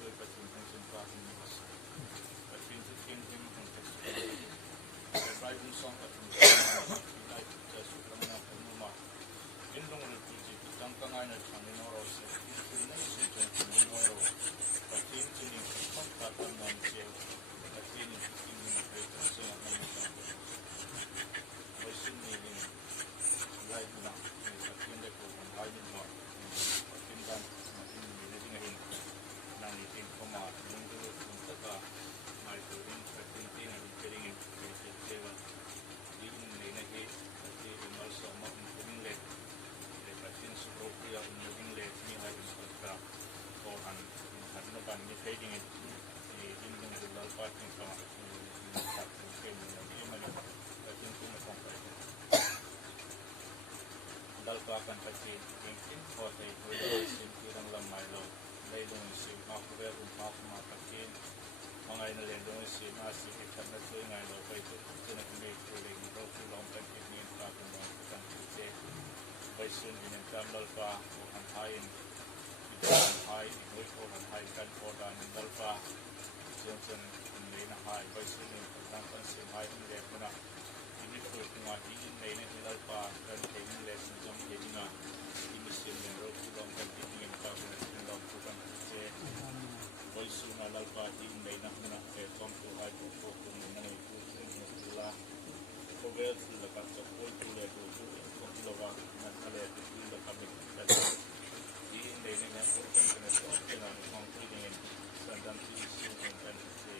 tôi phải tìm thông tin qua thì mình sẽ phải tìm thức kiến thêm thông tin để bài cũng xong và chúng ta lại sẽ giúp làm nào cũng mà in long rồi thì chỉ tăng tăng ai này thằng nó rồi sẽ tin này sẽ cho mình nó rồi và tin thì mình không phải làm làm gì và tin thì mình phải sẽ làm làm với sinh mình lại là và tin để của mình hay như vậy và tin rằng mà tin mình là những cái năng lực tin không mà những cái tất cả mai từ những cái tin tin là cái những cái và những cái này thì nó sẽ mất những cái để phát triển sự hỗ trợ những cái như hay là cả còn hẳn nó bằng những cái thì những cái là phát triển cả các cái như mà phát triển cũng là không phải dal pa kan pati yung hotel với sinh kirang lamay lo lay long si makuwer mapakin mga inalen long si masi ikat na tuloy ngay lo kay tinagmig tuling ro tulong kan kinin pa kan kan kutse bay sun inin dal pa o kan hain ikan hai inoy o kan hai kan o dan dal pa Johnson ni na hai bay sun inin kan si hai inin na ini ko kuma ini nei dal pa kan kinin le jom kinin ini sin ne ro tulong kan kinin pa kan tulong kan kutse bay sun na dal pa ini nei na ke jom ko hai ko ko na nei ko la ko vel la ka so ko le ko lo wa na kale la ka me ka ini nei na ko kan kan so ke na ko ko ni san dan ti su kan kan se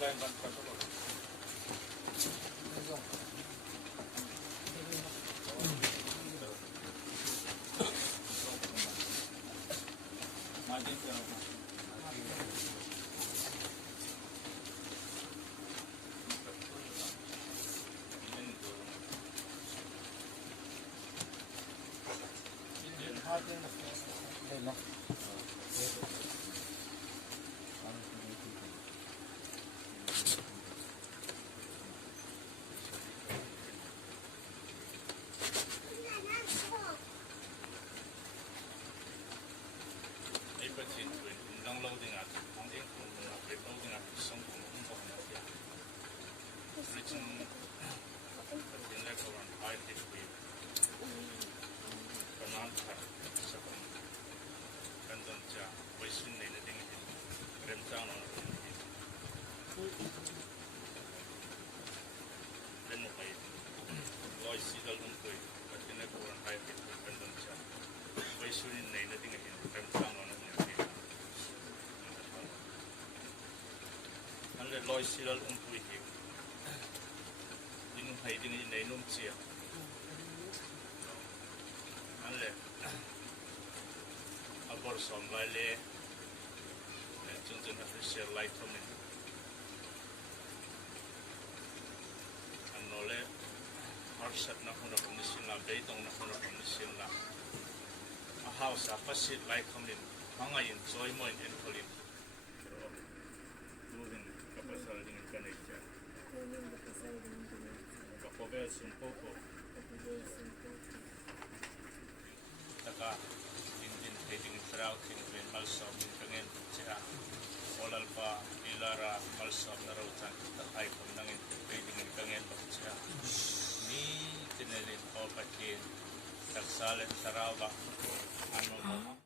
lain ban ka so majin ka Ipatin kuin lang loading at ang ikon na pre-loading at isang kumukumpok na siya. Reaching patin like around 5 degree. Kanan ka sa kung kandun siya. Waisin na inatingin. Remtang na natin. Then mo kayo. Loy sigal kung ko'y patin like around 5 degree kandun siya. Waisin na inatingin. Remtang na natin. Anle loy silal pui hi ding hai ding nei num chia anle abor som lai le chung chung official light from in anole harsat na kono komisyon la beitong na kono komisyon la a house a pasit light from in mga enjoy mo in colin pasal dengan kaneja. Kapobel sumpoko. Taka indin heading throughout in when malsam in kangen cia. Olal pa ilara malsam na rautan takay kung nangin heading in kangen cia. Ni tinelit o pakin. Taksalet sarawa ano mo.